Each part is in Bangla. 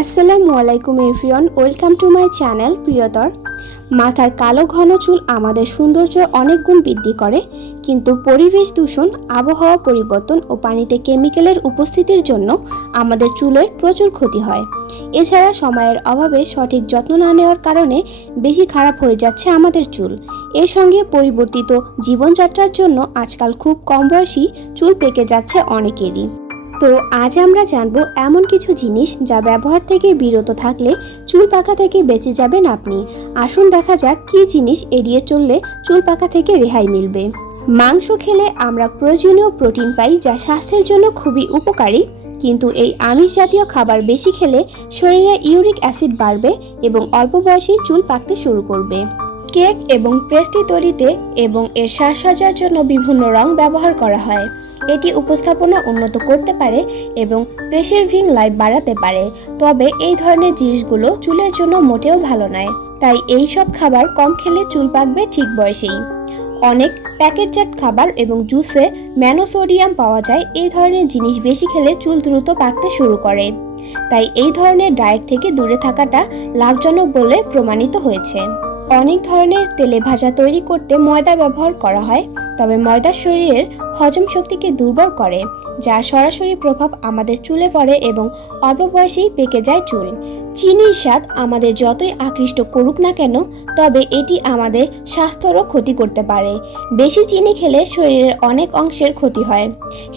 আসসালামু আলাইকুম everyone, welcome to my channel প্রিয়তর। মাথার কালো ঘন চুল আমাদের সৌন্দর্য অনেক গুণ বৃদ্ধি করে, কিন্তু পরিবেশ দূষণ, আবহাওয়া পরিবর্তন ও পানিতে কেমিক্যালের উপস্থিতির জন্য আমাদের চুলের প্রচুর ক্ষতি হয়। এছাড়া সময়ের অভাবে সঠিক যত্ন না নেওয়ার কারণে বেশি খারাপ হয়ে যাচ্ছে আমাদের চুল। এর সঙ্গে পরিবর্তিত জীবনযাত্রার জন্য আজকাল খুব কম বয়সী চুল পেকে যাচ্ছে অনেকেরই। তো আজ আমরা জানবো এমন কিছু জিনিস যা ব্যবহার থেকে বিরত থাকলে চুল পাকা থেকে বেঁচে যাবেন আপনি। আসুন দেখা যাক কী জিনিস এড়িয়ে চললে চুল পাকা থেকে রেহাই মিলবে। মাংস খেলে আমরা প্রয়োজনীয় প্রোটিন পাই, যা স্বাস্থ্যের জন্য খুবই উপকারী, কিন্তু এই আমিষ জাতীয় খাবার বেশি খেলে শরীরে ইউরিক অ্যাসিড বাড়বে এবং অল্প বয়সেই চুল পাকতে শুরু করবে। কেক এবং পেস্ট্রি তৈরিতে এবং এর সাজসজ্জার জন্য বিভিন্ন রং ব্যবহার করা হয়। এটি উপস্থাপনা উন্নত করতে পারে এবং প্রেসারভিং লাইফ বাড়াতে পারে, তবে এই ধরনের জিনিসগুলো চুলের জন্য মোটেও ভালো নয়। তাই এই সব খাবার কম খেলে চুল পাকবে ঠিক বয়সেই। অনেক প্যাকেটজাত খাবার এবং জুসে ম্যানোসোডিয়াম পাওয়া যায়। এই ধরনের জিনিস বেশি খেলে চুল দ্রুত পাকতে শুরু করে। তাই এই ধরনের ডায়েট থেকে দূরে থাকাটা লাভজনক বলে প্রমাণিত হয়েছে। অনেক ধরনের তেলে ভাজা তৈরি করতে ময়দা ব্যবহার করা হয়, তবে ময়দা শরীরের হজম শক্তিকে দুর্বল করে, যা সরাসরি প্রভাব আমাদের চুলে পড়ে এবং অল্প বয়সেই পেকে যায় চুল। চিনির স্বাদ আমাদের যতই আকৃষ্ট করুক না কেন, তবে এটি আমাদের স্বাস্থ্যেরও ক্ষতি করতে পারে। বেশি চিনি খেলে শরীরের অনেক অংশের ক্ষতি হয়,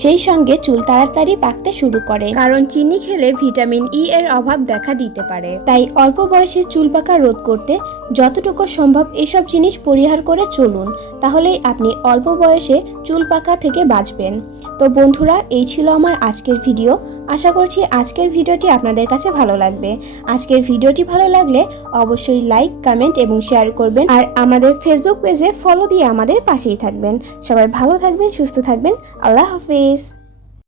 সেই সঙ্গে চুল তাড়াতাড়ি পাকতে শুরু করে, কারণ চিনি খেলে ভিটামিন ই এর অভাব দেখা দিতে পারে। তাই অল্প বয়সে চুল পাকা রোধ করতে যতটুকু সম্ভব এসব জিনিস পরিহার করে চলুন, তাহলেই আপনি অল্প বয়সে চুল পাকা থেকে বাঁচবেন। তো বন্ধুরা, এই ছিল আমার আজকের ভিডিও। আশা করছি আজকের ভিডিওটি আপনাদের কাছে ভালো লাগবে। আজকের ভিডিওটি ভালো লাগলে অবশ্যই লাইক, কমেন্ট এবং শেয়ার করবেন, আর আমাদের ফেসবুক পেজে ফলো দিয়ে আমাদের পাশেই থাকবেন। সবাই ভালো থাকবেন, সুস্থ থাকবেন। আল্লাহ হাফেজ।